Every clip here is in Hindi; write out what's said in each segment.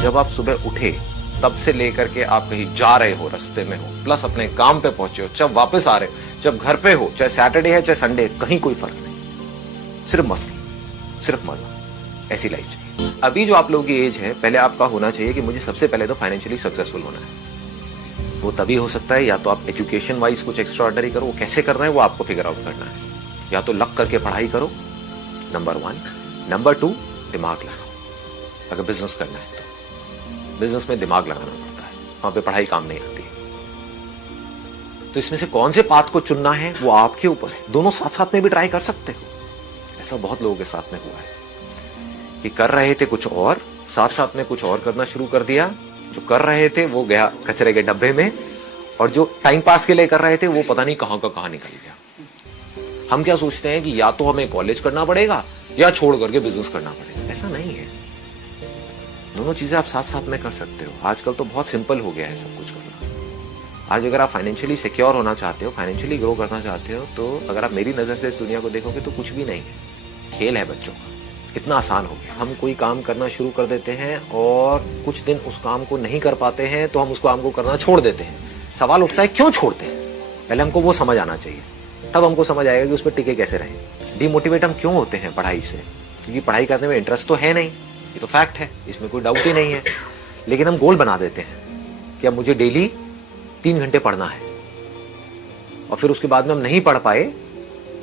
जब आप सुबह उठे तब से लेकर के आप कहीं जा रहे हो, रास्ते में हो, प्लस अपने काम पे पहुंचे हो, जब वापस आ रहे हो, जब घर पे हो, चाहे सैटरडे है चाहे संडे, कहीं कोई फर्क नहीं, सिर्फ मस्ती, सिर्फ मजा, ऐसी लाइफ चाहिए। अभी जो आप लोगों की एज है, पहले आपका होना चाहिए कि मुझे सबसे पहले तो फाइनेंशियली सक्सेसफुल होना है। वो तभी हो सकता है या तो आप एजुकेशन वाइज कुछ एक्स्ट्रा ऑर्डिनरी करो, वो कैसे करना है वो आपको फिगर आउट करना है, या तो लक करके पढ़ाई करो, नंबर 1। नंबर 2, दिमाग लगाओ। अगर बिजनेस करना है तो बिजनेस में दिमाग लगाना पड़ता है, वहां पे पढ़ाई काम नहीं आती। तो इसमें से कौन से पाथ को चुनना है वो आपके ऊपर है। दोनों साथ साथ में भी ट्राई कर सकते हो। ऐसा बहुत लोगों के साथ में हुआ है कि कर रहे थे कुछ और, साथ साथ में कुछ और करना शुरू कर दिया। जो कर रहे थे वो गया कचरे के डब्बे में, और जो टाइम पास के लिए कर रहे थे वो पता नहीं कहां का कहां निकल गया। हम क्या सोचते हैं कि या तो हमें कॉलेज करना पड़ेगा या छोड़ करके बिजनेस करना पड़ेगा। ऐसा नहीं है, दोनों चीजें आप साथ साथ में कर सकते हो। आजकल तो बहुत सिंपल हो गया है सब कुछ करना। आज अगर आप फाइनेंशियली सिक्योर होना चाहते हो, फाइनेंशियली ग्रो करना चाहते हो, तो अगर आप मेरी नजर से इस दुनिया को देखोगे तो कुछ भी नहीं है, खेल है बच्चों का। इतना आसान हो गया। हम कोई काम करना शुरू कर देते हैं और कुछ दिन उस काम को नहीं कर पाते हैं तो हम उस काम को करना छोड़ देते हैं। सवाल उठता है क्यों छोड़ते हैं, पहले हमको वो समझ आना चाहिए, तब हमको समझ आएगा कि उस पर टिके कैसे रहें। डिमोटिवेट हम क्यों होते हैं पढ़ाई से, क्योंकि पढ़ाई करने में इंटरेस्ट तो है नहीं, ये तो फैक्ट है, इसमें कोई डाउट ही नहीं है। लेकिन हम गोल बना देते हैं कि अब मुझे डेली 3 घंटे पढ़ना है, और फिर उसके बाद में हम नहीं पढ़ पाए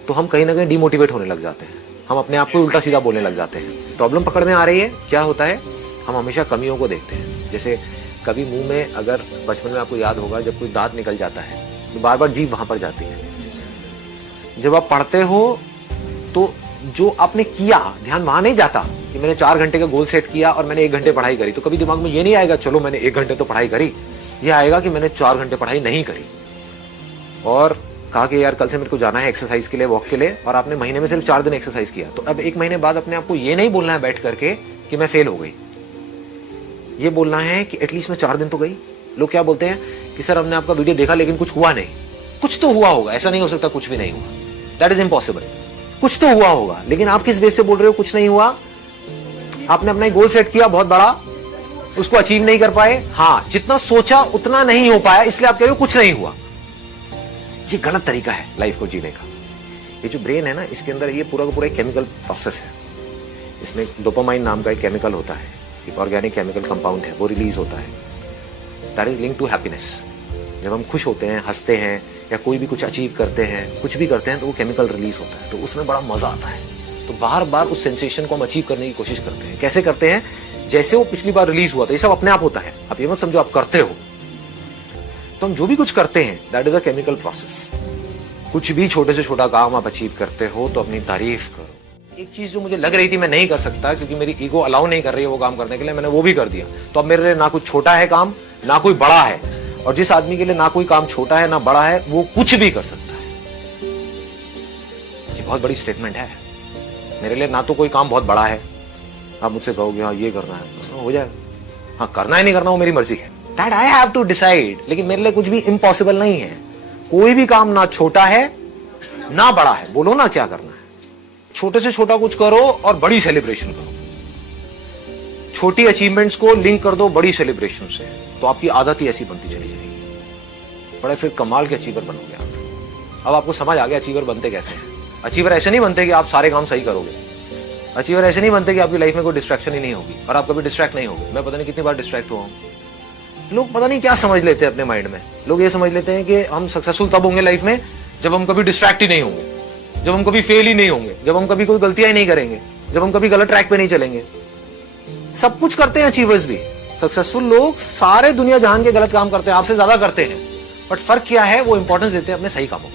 तो हम कहीं ना कहीं डिमोटिवेट होने लग जाते हैं। हम अपने आप को उल्टा सीधा बोलने लग जाते हैं। प्रॉब्लम पकड़ में आ रही है, क्या होता है, हम हमेशा कमियों को देखते हैं। जैसे कभी मुंह में, अगर बचपन में आपको याद होगा, जब कोई दांत निकल जाता है तो बार बार जीभ वहां पर जाती है। जब आप पढ़ते हो तो जो आपने किया ध्यान वहां नहीं जाता कि मैंने 4 घंटे का गोल सेट किया और मैंने 1 घंटे पढ़ाई करी। तो कभी दिमाग में ये नहीं आएगा चलो मैंने 1 घंटे तो पढ़ाई करी, ये आएगा कि मैंने 4 घंटे पढ़ाई नहीं करी, और कहा कि यार कल से मेरे को जाना है एक्सरसाइज के लिए, वॉक के लिए, और आपने महीने में सिर्फ 4 दिन एक्सरसाइज किया। तो अब 1 महीने बाद अपने आप को ये नहीं बोलना है बैठ करके कि मैं फेल हो गई, ये बोलना है कि एटलीस्ट मैं 4 दिन तो गई। लोग क्या बोलते हैं कि सर हमने आपका वीडियो देखा लेकिन कुछ हुआ नहीं। कुछ तो हुआ होगा, ऐसा नहीं हो सकता कुछ भी नहीं हुआ, दैट इज इम्पॉसिबल। कुछ तो हुआ होगा, लेकिन आप किस बेस पे बोल रहे हो कुछ नहीं हुआ? आपने अपना गोल सेट किया बहुत बड़ा, उसको अचीव नहीं कर पाए। हाँ, जितना सोचा उतना नहीं हो पाया, इसलिए आप कह रहे हो कुछ नहीं हुआ। ये गलत तरीका है लाइफ को जीने का। ये जो ब्रेन है ना, इसके अंदर ये पूरा का पूरा एक केमिकल प्रोसेस है। इसमें डोपामाइन नाम का एक केमिकल होता है, एक ऑर्गेनिक केमिकल कंपाउंड है, वो रिलीज होता है, that is link to happiness. जब हम खुश होते हैं, हंसते हैं, या कोई भी कुछ अचीव करते हैं, कुछ भी करते हैं, तो वो केमिकल रिलीज होता है, तो उसमें बड़ा मजा आता है। तो बार बार उस सेंसेशन को हम अचीव करने की कोशिश करते हैं। कैसे करते हैं? जैसे वो पिछली बार रिलीज हुआ था। ये सब अपने आप होता है, आप ये मत समझो आप करते हो। तो हम जो भी कुछ करते हैं that is a chemical process. कुछ भी छोटे से छोटा काम आप अचीव करते हो तो अपनी तारीफ करो। एक चीज जो मुझे लग रही थी मैं नहीं कर सकता क्योंकि मेरी ईगो अलाउ नहीं कर रही है वो काम करने के लिए, मैंने वो भी कर दिया। तो अब मेरे लिए ना कुछ छोटा है काम, ना कोई बड़ा है, और जिस आदमी के लिए ना कोई काम छोटा है ना बड़ा है, वो कुछ भी कर सकता है। ये बहुत बड़ी स्टेटमेंट है। मेरे लिए ना तो कोई काम बहुत बड़ा है, आप मुझसे कहोगे हाँ ये करना है, हो जाएगा। हाँ, करना है नहीं करना वो मेरी मर्जी है, that I have to decide. लेकिन मेरे लिए कुछ भी इम्पॉसिबल नहीं है। कोई भी काम ना छोटा है ना बड़ा है, बोलो ना क्या करना है। छोटे से छोटा कुछ करो और बड़ी सेलिब्रेशन करो। छोटी अचीवमेंट्स को लिंक कर दो बड़ी सेलिब्रेशन से, तो आपकी आदत ही ऐसी बनती चली जाएगी। बड़े फिर कमाल के अचीवर बनोगे आप। अब आपको समझ आ गया अचीवर बनते कैसे हैं। अचीवर ऐसे नहीं बनते कि आप सारे काम सही करोगे। अचीवर ऐसे नहीं बनते कि आपकी लाइफ में कोई डिस्ट्रैक्शन ही नहीं होगी और आप कभी डिस्ट्रैक्ट नहीं होगे। मैं पता नहीं कितनी बार डिस्ट्रैक्ट हुआ हूं। लोग पता नहीं क्या समझ लेते हैं अपने माइंड में। लोग ये समझ लेते हैं कि हम सक्सेसफुल तब होंगे लाइफ में जब हम कभी डिस्ट्रैक्ट ही नहीं होंगे, जब हम कभी फेल ही नहीं होंगे, जब हम कभी कोई गलतियां ही नहीं करेंगे, जब हम कभी गलत ट्रैक पे नहीं चलेंगे। सब कुछ करते हैं अचीवर्स भी। सक्सेसफुल लोग सारे दुनिया जहान के गलत काम करते हैं, आपसे ज्यादा करते हैं, बट फर्क क्या है, वो इंपॉर्टेंस देते हैं अपने सही कामों को।